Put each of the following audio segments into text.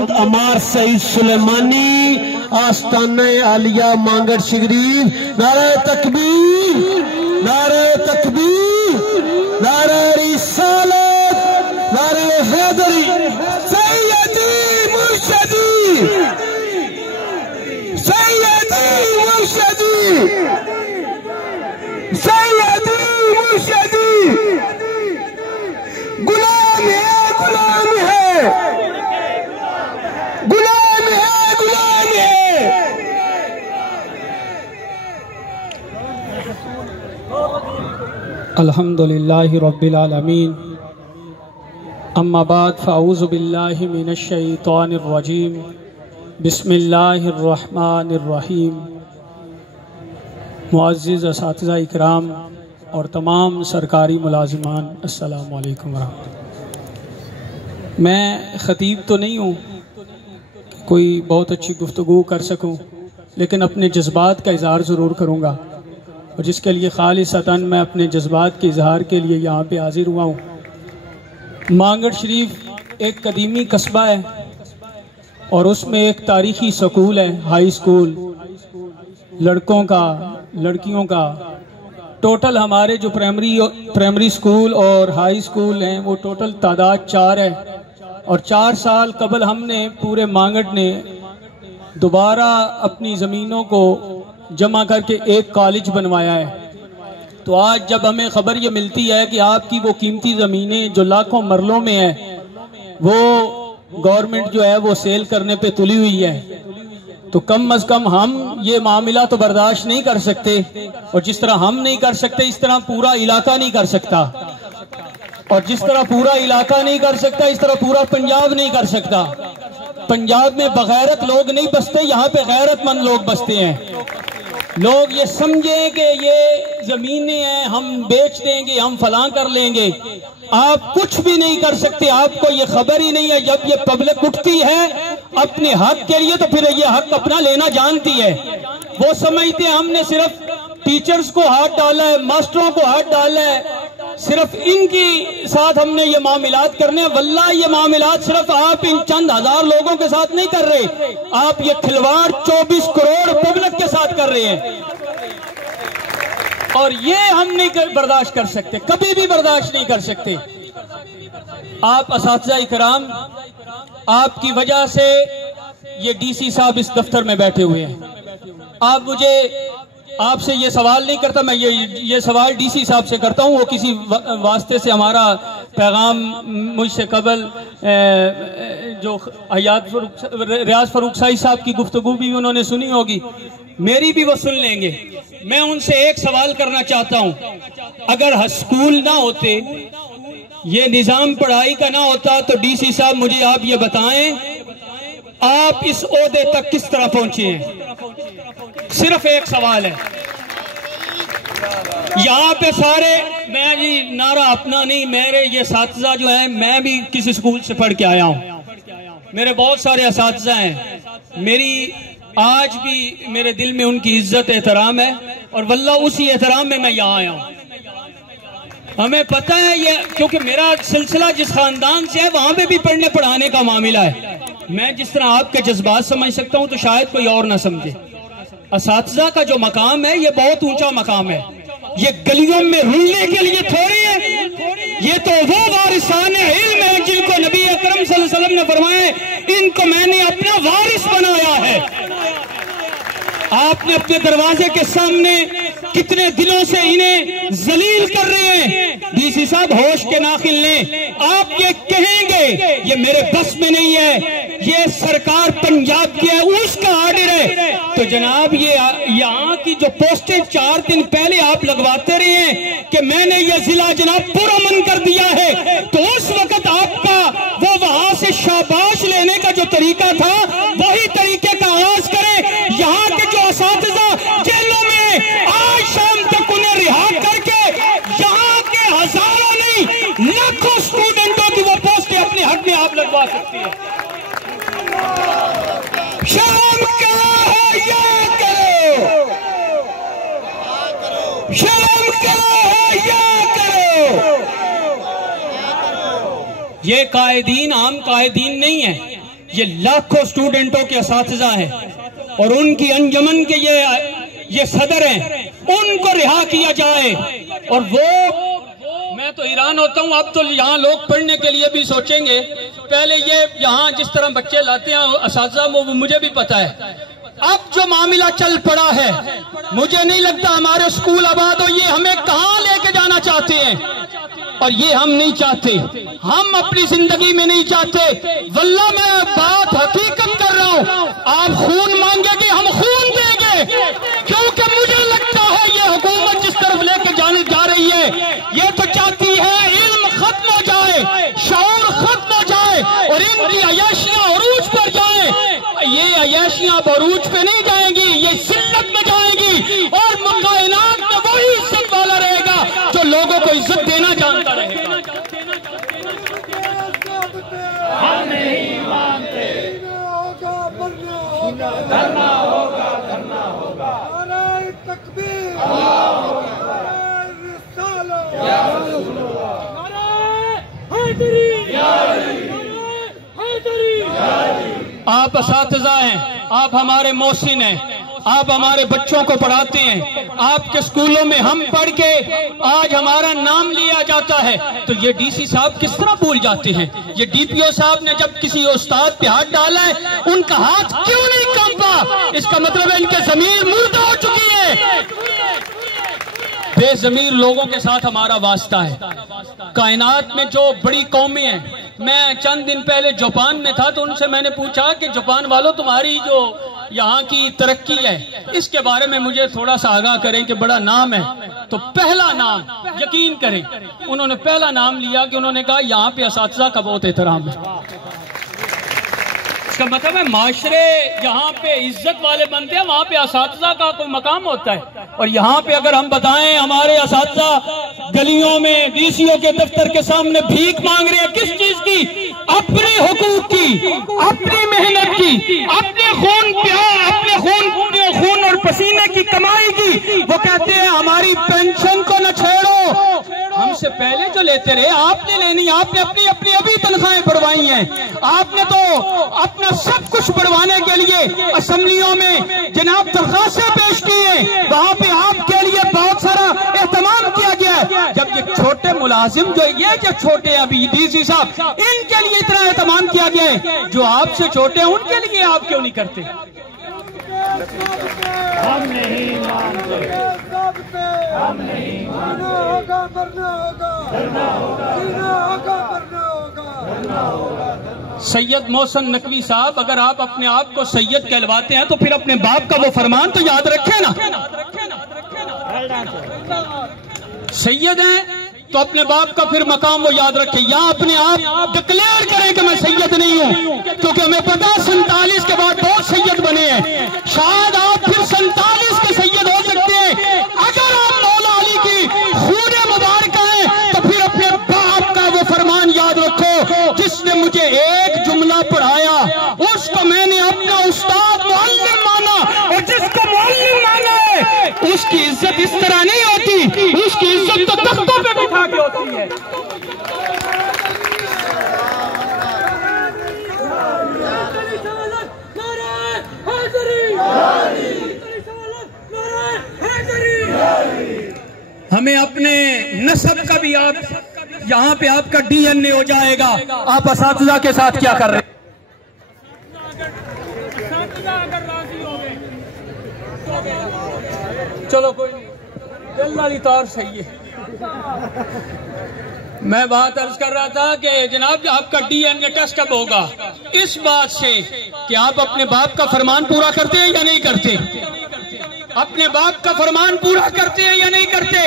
मोहम्मद अमार सईद सुलेमानी आस्ताना आलिया मांगड़ शिगरीन। नारे तकबीर, नारे तकबीर, नारे रिसालत, नारे हैदरी। सैयदी मुर्शदी, सैयदी मुर्शदी, सैयदी मुर्शदी। गुलाम है, गुलाम है, गुलाम है, गुलाम है। अल्हम्दुलिल्लाहि रब्बिल आलमीन। अम्मा बाद फ़अऊज़ु बिल्लाहि मिनश शैतानिर रजीम। बिस्मिल्लाहिर रहमानिर रहीम। मुअज़्ज़िज़ असातिज़ा इकराम और तमाम सरकारी मुलाज़िमान, अस्सलामु अलैकुम वरहमतुल्लाह। मैं ख़तीब तो नहीं हूँ कोई बहुत अच्छी गुफ्तगू कर सकूँ, लेकिन अपने जज्बात का इज़हार ज़रूर करूँगा, और जिसके लिए खालिसतन मैं अपने जज्बात के इजहार के लिए यहाँ पे हाजिर हुआ हूँ। मांगड़ शरीफ एक कदीमी कस्बा है और उसमें एक तारीखी स्कूल है, हाई स्कूल, लड़कों का लड़कियों का। टोटल हमारे जो प्राइमरी स्कूल और हाई स्कूल हैं वो टोटल तादाद 4 है, और 4 साल कबल हमने पूरे मांगड़ ने दोबारा अपनी ज़मीनों को जमा करके एक कॉलेज बनवाया है। तो आज जब हमें खबर ये मिलती है कि आपकी वो कीमती ज़मीनें जो लाखों मरलों में है वो गवर्नमेंट जो है वो सेल करने पे तुली हुई है, तो कम अज कम हम ये मामला तो बर्दाश्त नहीं कर सकते, और जिस तरह हम नहीं कर सकते इस तरह पूरा इलाका नहीं कर सकता, और जिस तरह पूरा इलाका नहीं कर सकता इस तरह पूरा पंजाब नहीं कर सकता। पंजाब में बगैरत लोग नहीं बसते, यहाँ पे गैरतमंद लोग बसते हैं। लोग ये समझें कि ये जमीनें हैं हम बेच देंगे, हम फलां कर लेंगे। आप कुछ भी नहीं कर सकते, आपको ये खबर ही नहीं है। जब ये पब्लिक उठती है अपने हक के लिए तो फिर ये हक अपना लेना जानती है। वो समझते हैं हमने सिर्फ टीचर्स को हाथ डाला है, मास्टरों को हाथ डाला है, सिर्फ इनकी साथ हमने ये मामलात करने हैं। वल्लाह ये मामलात सिर्फ आप इन चंद हजार लोगों के साथ नहीं कर रहे, आप ये खिलवाड़ 24 करोड़ पब्लिक के साथ कर रहे हैं, और ये हम नहीं बर्दाश्त कर सकते, कभी भी बर्दाश्त नहीं कर सकते। आप असातिज़ा इकराम, आपकी वजह से ये डीसी साहब इस दफ्तर में बैठे हुए हैं। आप मुझे आपसे ये सवाल नहीं करता, मैं ये सवाल डीसी साहब से करता हूँ। वो किसी वास्ते से हमारा पैगाम मुझसे कबल जो रियाज फरूक साई साहब की गुफ्तगू भी उन्होंने सुनी होगी, मेरी भी वो सुन लेंगे। मैं उनसे एक सवाल करना चाहता हूँ, अगर स्कूल ना होते, ये निजाम पढ़ाई का ना होता, तो डीसी साहब मुझे आप ये बताएं आप इस ओहदे तक किस तरह पहुंचे हैं? सिर्फ एक सवाल है। यहाँ पे सारे, मैं जी नारा अपना नहीं, मेरे ये असातिज़ा जो है, मैं भी किसी स्कूल से पढ़ के आया हूँ, मेरे बहुत सारे असातिज़ा हैं, मेरी आज भी मेरे दिल में उनकी इज्जत एहतराम है, और वल्लाह उसी एहतराम में मैं यहाँ आया हूँ। हमें पता है ये, क्योंकि मेरा सिलसिला जिस खानदान से है वहां पे भी पढ़ने पढ़ाने का मामला है। मैं जिस तरह आपके जज्बात समझ सकता हूं तो शायद कोई और ना समझे। असातिज़ा का जो मकाम है ये बहुत ऊंचा मकाम है, ये गलियों में रुलने के लिए थोड़ी है, ये तो वो वारिसाने इल्म है जिनको नबी अकरम सल्लल्लाहु अलैहि वसल्लम ने फरमाया इनको मैंने अपना वारिस बनाया है। आपने अपने दरवाजे के सामने कितने दिनों से इन्हें जलील कर रहे हैं। डीसी साहब होश के नाखिल लें, आप ये कहेंगे ये मेरे बस में नहीं है, ये सरकार पंजाब की है, उसका ऑर्डर है, तो जनाब ये यहाँ की जो पोस्टें 4 दिन पहले आप लगवाते रहे हैं कि मैंने ये जिला जनाब पुरअमन कर दिया है, तो उस वक्त आपका वो वहां से शाबाश लेने का जो तरीका था वही तरीके का आगाज करें। यहाँ के जो असातिज़ा जेलों में आज शाम तक उन्हें रिहा करके यहाँ के हजारों नहीं लाखों स्टूडेंटों की वो पोस्टें अपने हक में आप लगवा सकते हैं। शर्म क्या है या करो, शर्म क्या है या करो। ये कायदीन आम कायदीन नहीं है, ये लाखों स्टूडेंटों के असातिज़ा हैं और उनकी अंजमन के ये सदर हैं, उनको रिहा किया जाए। और वो मैं तो हैरान होता हूँ, अब तो यहाँ लोग पढ़ने के लिए भी सोचेंगे। पहले ये यहाँ जिस तरह बच्चे लाते हैं असातिज़ा, वो मुझे भी पता है। अब जो मामला चल पड़ा है, मुझे नहीं लगता हमारे स्कूल आबाद हो। ये हमें कहाँ लेके जाना चाहते हैं और ये हम नहीं चाहते, हम अपनी जिंदगी में नहीं चाहते। वल्लाह मैं बात हकीकत कर रहा हूँ, आप खून मांगेंगे हम खून देंगे, क्योंकि मुझे लगता है ये हुकूमत जिस तरफ लेके जाने जा रही है, ये तो चाहती है इल्म खत्म हो जाए, शऊर खत्म हो जाए और इनकी अय्याशियां अरूज पर जाए। ये अय्याशियां अरूज पे नहीं जाएंगी, ये जिल्लत में जाएंगी और कायनात में वही इज्जत वाला रहेगा जो लोगों को इज्जत देना जानता रहेगा। हम नहीं मानते, धरना होगा, धरना होगा। नारे तकबीर, नारे रिसालत, या रसूलल्लाह, नारे हैदरी, या अली, नारे हैदरी, या अली। आप असातिज़ा हैं, आप हमारे मोहसिन हैं, आप हमारे बच्चों को पढ़ाते हैं। आपके स्कूलों में हम पढ़ के आज हमारा नाम लिया जाता है, तो ये डीसी साहब किस तरह भूल जाते हैं? ये डीपीओ साहब ने जब किसी उस्ताद पे हाथ डाला है, उनका हाथ क्यों नहीं कंपा? इसका मतलब है इनके ज़मीर मुर्दा हो चुकी है। बेज़मीर लोगों के साथ हमारा वास्ता है। कायनात में जो बड़ी कौमें हैं, मैं चंद दिन पहले जापान में था, तो उनसे मैंने पूछा कि जापान वालों तुम्हारी जो यहाँ की तरक्की है इसके बारे में मुझे थोड़ा सा आगाह करें कि बड़ा नाम है। तो पहला नाम, यकीन करें, उन्होंने पहला नाम लिया कि उन्होंने कहा यहाँ पे असातिज़ा का बहुत एहतराम है। इसका मतलब है माशरे जहाँ पे इज्जत वाले बनते हैं वहाँ पे असातिज़ा का कोई मकाम होता है। और यहाँ पे अगर हम बताएं हमारे असातिज़ा गलियों में डीसीओ के दफ्तर के सामने भीख मांग रहे हैं, किस चीज की? अपने हुकूक की, अपनी मेहनत की, अपने खून और पसीने की कमाई की। वो कहते हैं हमारी पेंशन को न छेड़ो, हमसे पहले जो लेते रहे आपने लेनी, आपने अपनी अपनी अभी तनख्वाहें बढ़वाई हैं। आपने तो अपना सब कुछ बढ़वाने के लिए असेंबलियों में जनाब दरखास्तें पेश की हैं, वहां पे आपके लिए बहुत सारा एहतमाम किया गया है। जब ये छोटे मुलाजिम जो छोटे अभी डीसी साहब, इनके लिए इतना एहतमाम किया गया है, जो आपसे छोटे हैं उनके लिए आप क्यों नहीं करते? हम नहीं मानते, हम नहीं मानते। होगा, मरना होगा, धरना होगा, जीना होगा, मरना होगा, धरना होगा। सैयद मोहसिन नकवी साहब, अगर आप अपने आप को सैयद कहलवाते हैं तो फिर अपने बाप का वो फरमान तो याद रखें ना। सैयद हैं तो अपने बाप का फिर मकाम वो याद रखें, या अपने आप डिक्लेयर करें कि मैं सैयद नहीं हूं, क्योंकि हमें पता 47 के बाद बहुत सैयद बने हैं। शायद आप फिर 47 के सैयद हो सकते हैं। अगर आप मौला अली की खून मुबारक हैं तो फिर अपने बाप का वो फरमान याद रखो, जिसने मुझे एक जुमला पढ़ाया उसको मैंने अपना उस्ताद मुअल्लिम माना, और जिसको मुअल्लिम माना है उसकी इज्जत इस तरह नहीं होती, उसकी इज्जत तो तख्तों पे बिठा के होती है। हमें अपने नस्ब का भी, आप यहाँ पे आपका डीएनए हो जाएगा, आप असातिज़ा के साथ क्या कर रहे हैं? चलो कोई नहीं, दिल वाली तार सही है। मैं बात अर्ज कर रहा था कि जनाब आपका डीएनए टेस्ट कब होगा? इस बात से कि आप अपने बाप का फरमान पूरा करते हैं या नहीं करते, अपने बाप का फरमान पूरा करते हैं या नहीं करते।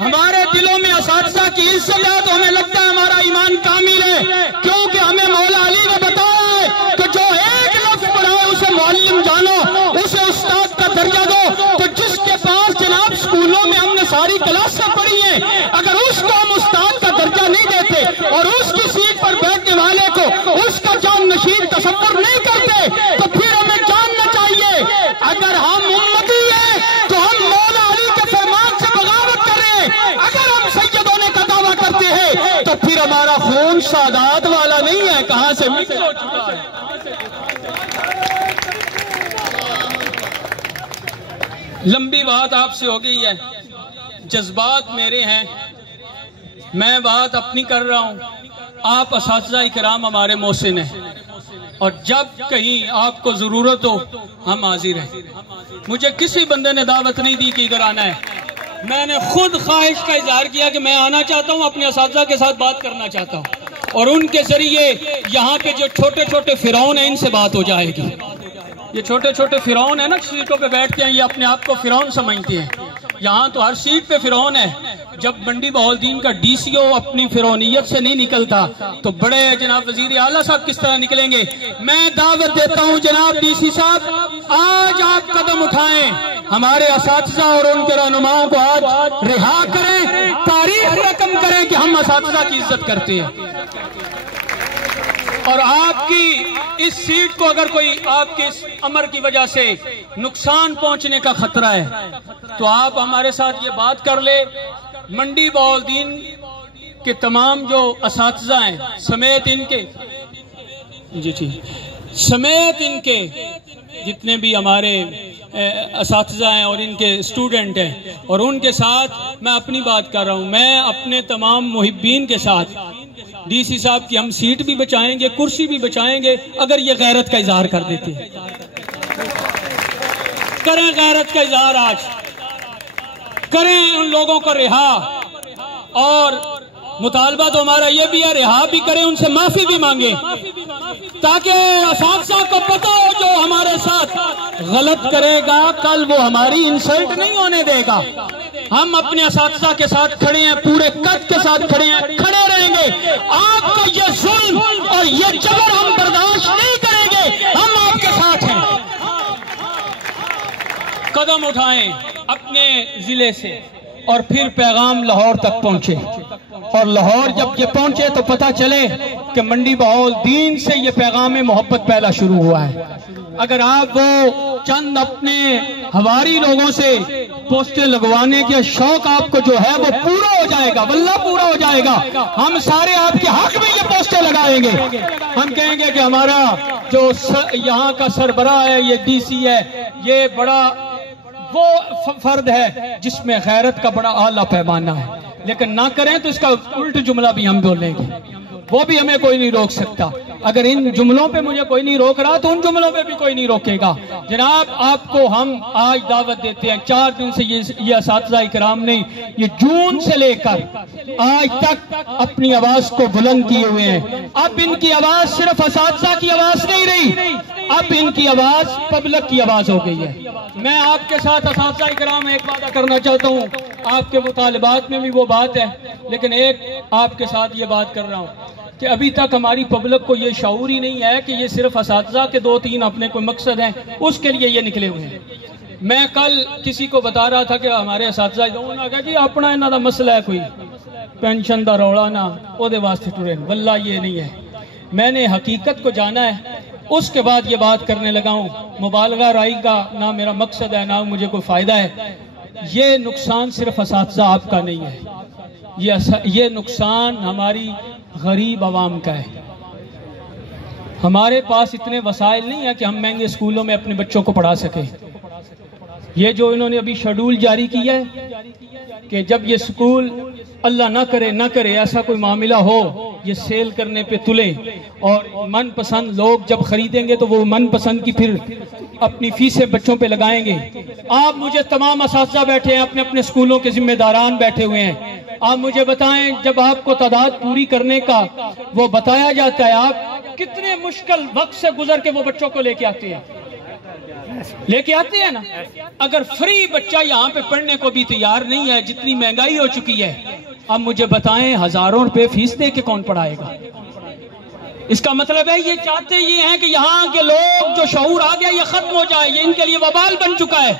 हमारे दिलों में असातिज़ा की इज्जत है तो हमें लगता है हमारा ईमान कामिल है, क्योंकि हमें मौला अली ने बताया है कि जो एक लफ्ज़ पढ़ाए उसे मुअल्लिम जानो, उसे उस्ताद का दर्जा दो। तो जिसके पास जनाब स्कूलों में हमने सारी क्लासें पढ़ी हैं, अगर उसको हम उस्ताद का दर्जा नहीं देते और उसकी सीट पर बैठने वाले को उसका जान नशीन तसव्वुर नहीं करते, तो फिर हमें जानना चाहिए अगर हम उम्मती हैं तो हम मौला अली के फरमान से बगावत कर रहे हैं। अगर हम सैयद होने का दावा करते हैं तो फिर हमारा खून सादात वाला नहीं है, कहां से मिक्स हो चुका है। लंबी बात आपसे हो गई है, जज्बात मेरे हैं, मैं बात अपनी कर रहा हूँ। आप असातिज़ा इकराम हमारे मोहसिन हैं और जब कहीं आपको ज़रूरत हो हम हाजिर हैं। मुझे किसी बंदे ने दावत नहीं दी कि इधर आना है, मैंने खुद ख्वाहिश का इजहार किया कि मैं आना चाहता हूँ, अपने असातिज़ा के साथ बात करना चाहता हूँ और उनके जरिए यहाँ पे जो छोटे छोटे फिरौन हैं इनसे बात हो जाएगी। ये छोटे छोटे फिरौन है ना, सीटों पे बैठते हैं, ये अपने आप को फिरौन समझते हैं। यहाँ तो हर सीट पे फिरौन है। जब मंडी बहाउद्दीन का डीसीओ अपनी फिरौनियत से नहीं निकलता तो बड़े जनाब वजीर आला साहब किस तरह निकलेंगे। मैं दावत देता हूँ जनाब डीसी साहब, आज आप कदम उठाएं, हमारे असातिज़ा और उनके रहनुमाओं को आज रिहा करें, तारीख रकम करें कि हम असातिज़ा की इज्जत करते हैं। और आपकी इस सीट को अगर कोई आपके इस अमर की वजह से नुकसान पहुंचने का खतरा है तो आप हमारे साथ ये बात कर ले। मंडी बहाउद्दीन के तमाम जो असातिज़ा हैं समेत इनके समेत इनके जितने भी हमारे असातिज़ा हैं और इनके स्टूडेंट हैं और उनके साथ मैं अपनी बात कर रहा हूँ। मैं अपने तमाम मुहिब्बीन के साथ डीसी साहब की हम सीट भी बचाएंगे, कुर्सी भी बचाएंगे अगर ये गैरत का इजहार कर देते हैं। करें गैरत का इजहार, आज करें उन लोगों को रिहा। और मुतालबा तो हमारा ये भी है, रिहा भी करें, उनसे माफी भी मांगे ताकि असातिज़ा को पता हो जो हमारे साथ गलत करेगा कल वो हमारी इंसल्ट नहीं होने देगा। हम अपने असातिज़ा के साथ खड़े हैं, पूरे कद के साथ खड़े हैं, खड़े रहेंगे। आपका ये जुल्म और ये जबर हम बर्दाश्त नहीं करेंगे, हम आपके साथ हैं। कदम उठाएं अपने जिले से और फिर पैगाम लाहौर तक पहुंचे और लाहौर जब ये पहुंचे तो पता चले कि मंडी बहाउद्दीन से ये पैगाम मोहब्बत पहला शुरू हुआ है। अगर आप वो चंद अपने हवारी लोगों से पोस्टर लगवाने के शौक आपको जो है वो पूरा हो जाएगा, वल्लाह पूरा हो जाएगा। हम सारे आपके हक में ये पोस्टर लगाएंगे। हम कहेंगे कि हमारा जो यहाँ का सरबराह है, ये डीसी है, ये बड़ा वो फर्द है जिसमें गैरत का बड़ा आला पैमाना है। लेकिन ना करें तो इसका उल्ट जुमला भी हम बोलेंगे, वो भी हमें कोई नहीं रोक सकता। अगर इन जुमलों पे मुझे कोई नहीं रोक रहा तो उन जुमलों पे भी कोई नहीं रोकेगा। जनाब आपको हम आज दावत देते हैं, 4 दिन से ये असातिज़ा इकराम ने ये जून से लेकर आज तक अपनी आवाज को बुलंद किए हुए हैं। अब इनकी आवाज सिर्फ असातिज़ा की आवाज नहीं रही, अब इनकी आवाज पब्लिक की आवाज हो गई है। मैं आपके साथ असातिज़ा इकराम एक वादा करना चाहता हूँ, आपके मुतालिबात में भी वो बात है, लेकिन एक आपके साथ ये बात कर रहा हूँ कि अभी तक हमारी पब्लिक को ये शऊर ही नहीं है कि ये सिर्फ असातिज़ा के 2-3 अपने कोई मकसद हैं, उसके लिए ये निकले हुए हैं। मैं कल किसी को बता रहा था कि हमारे असातिज़ा उन्होंने कहा जी अपना इन्हों का मसला है, कोई पेंशन का रौला ना ओदे वास्ते टुरे, वल्ला ये नहीं है। मैंने हकीकत को जाना है, उसके बाद ये बात करने लगा हूँ। मुबालगा राई का ना मेरा मकसद है, ना मुझे कोई फ़ायदा है। ये नुकसान सिर्फ असातिज़ा आपका नहीं है, ये नुकसान हमारी गरीब आवाम का है। हमारे पास इतने वसाइल नहीं है कि हम महंगे स्कूलों में अपने बच्चों को पढ़ा सकें। ये जो इन्होंने अभी शेड्यूल जारी किया है कि जब ये स्कूल अल्लाह ना करे ऐसा कोई मामला हो, ये सेल करने पे तुले और मनपसंद लोग जब खरीदेंगे तो वो मनपसंद की फिर अपनी फीसें बच्चों पे लगाएंगे। आप मुझे तमाम असातिज़ा बैठे हैं, अपने अपने स्कूलों के जिम्मेदारान बैठे हुए हैं, आप मुझे बताएं जब आपको तादाद पूरी करने का वो बताया जाता है, आप कितने मुश्किल वक्त से गुजर के वो बच्चों को लेके आते हैं ना। अगर फ्री बच्चा यहाँ पे पढ़ने को भी तैयार नहीं है, जितनी महंगाई हो चुकी है, अब मुझे बताएं हजारों रुपए फीस दे के कौन पढ़ाएगा। इसका मतलब है ये चाहते ये हैं कि यहाँ के लोग जो शऊर आ गया ये खत्म हो जाए, ये इनके लिए वबाल बन चुका है।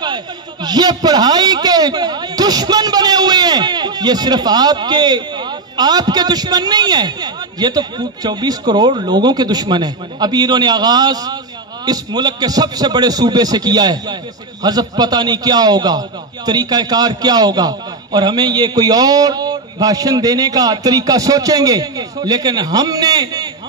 ये पढ़ाई के दुश्मन बने हुए हैं, ये सिर्फ आपके दुश्मन नहीं है, ये तो 24 करोड़ लोगों के दुश्मन है। अभी इन्होंने आगाज इस मुल्क के सबसे बड़े सूबे से किया है। हज़रत पता नहीं क्या होगा, तरीकाकार क्या होगा, और हमें ये कोई और भाषण देने का तरीका सोचेंगे, लेकिन हमने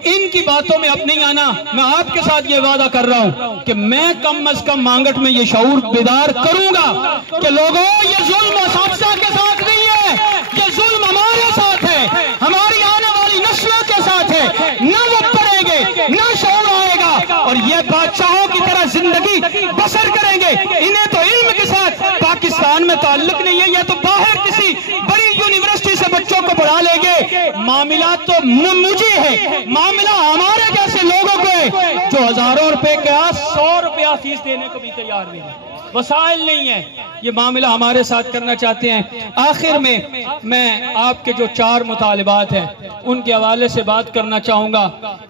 इनकी बातों में अब नहीं आना। मैं आपके साथ ये वादा कर रहा हूं कि मैं कम अज कम मांगट में ये शऊर बेदार करूंगा कि लोगों, ये जुल्म असातिज़ा के साथ नहीं है, ये जुल्म हमारे साथ है, हमारी आने वाली नस्लों के साथ है। ना वो पढ़ेंगे, ना शऊर आएगा और ये बादशाहों की तरह जिंदगी बसर करेंगे। इन्हें तो इल्म के साथ पाकिस्तान में ताल्लुक नहीं है, ये तो बाहर किसी बड़ी यूनिवर्सिटी से बच्चों को पढ़ा लेंगे। मामला तो मुझे है, मामला हमारे जैसे लोगों को है जो हजारों रुपए का 100 रुपया फीस देने को भी तैयार नहीं है, वसाइल नहीं है। ये मामला हमारे साथ करना चाहते हैं। आखिर में मैं आपके जो 4 मुतालिबात हैं उनके हवाले से बात करना चाहूंगा।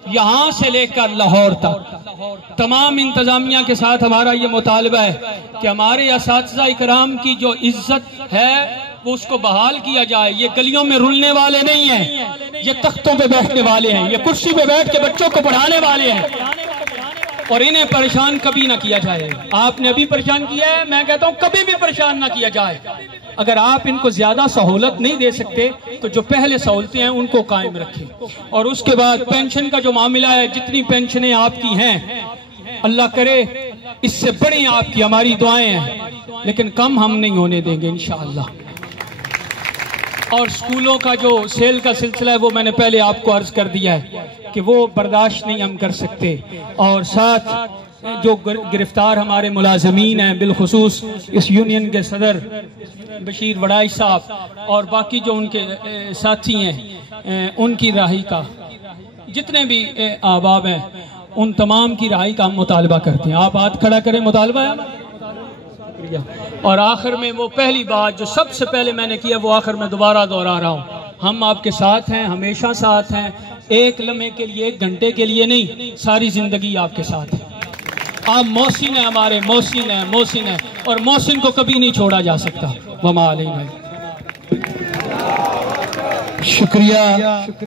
यहां से लेकर लाहौर तक तमाम इंतजामिया के साथ हमारा ये मुतालबा है कि हमारे असातिज़ा इकराम की जो इज्जत है वो उसको बहाल किया जाए। ये गलियों में रुलने वाले नहीं हैं, ये तख्तों पे बैठने वाले हैं, ये कुर्सी पे बैठ के बच्चों को पढ़ाने वाले हैं और इन्हें परेशान कभी ना किया जाए। आपने अभी परेशान किया है, मैं कहता हूं कभी भी परेशान ना किया जाए। अगर आप इनको ज्यादा सहूलत नहीं दे सकते तो जो पहले सहूलतें हैं उनको कायम रखें। और उसके बाद पेंशन का जो मामला है, जितनी पेंशनें आपकी हैं अल्लाह करे इससे बड़ी आपकी हमारी दुआएं हैं, लेकिन कम हम नहीं होने देंगे इंशाअल्लाह। और स्कूलों का जो सेल का सिलसिला है वो मैंने पहले आपको अर्ज कर दिया है कि वो बर्दाश्त नहीं हम कर सकते। और साथ जो गिरफ्तार हमारे मुलाजमीन हैं, बिलखुसूस इस यूनियन के सदर बशीर वड़ाई साहब और बाकी जो उनके साथी हैं, उनकी रिहाई का, जितने भी अहबाब हैं उन तमाम की रिहाई का हम मुतालबा करते हैं। आप हाथ खड़ा करें, मुतालबा है। और आखिर में वो पहली बात जो सबसे पहले मैंने किया वो आखिर में दोबारा दोहरा रहा हूँ, हम आपके साथ हैं, हमेशा साथ हैं। एक लम्हे के लिए, 1 घंटे के लिए नहीं, सारी जिंदगी आपके साथ है। आप मोहसिन हैं, हमारे मोहसिन हैं, मोहसिन हैं और मोहसिन को कभी नहीं छोड़ा जा सकता। वमा अलैना। शुक्रिया।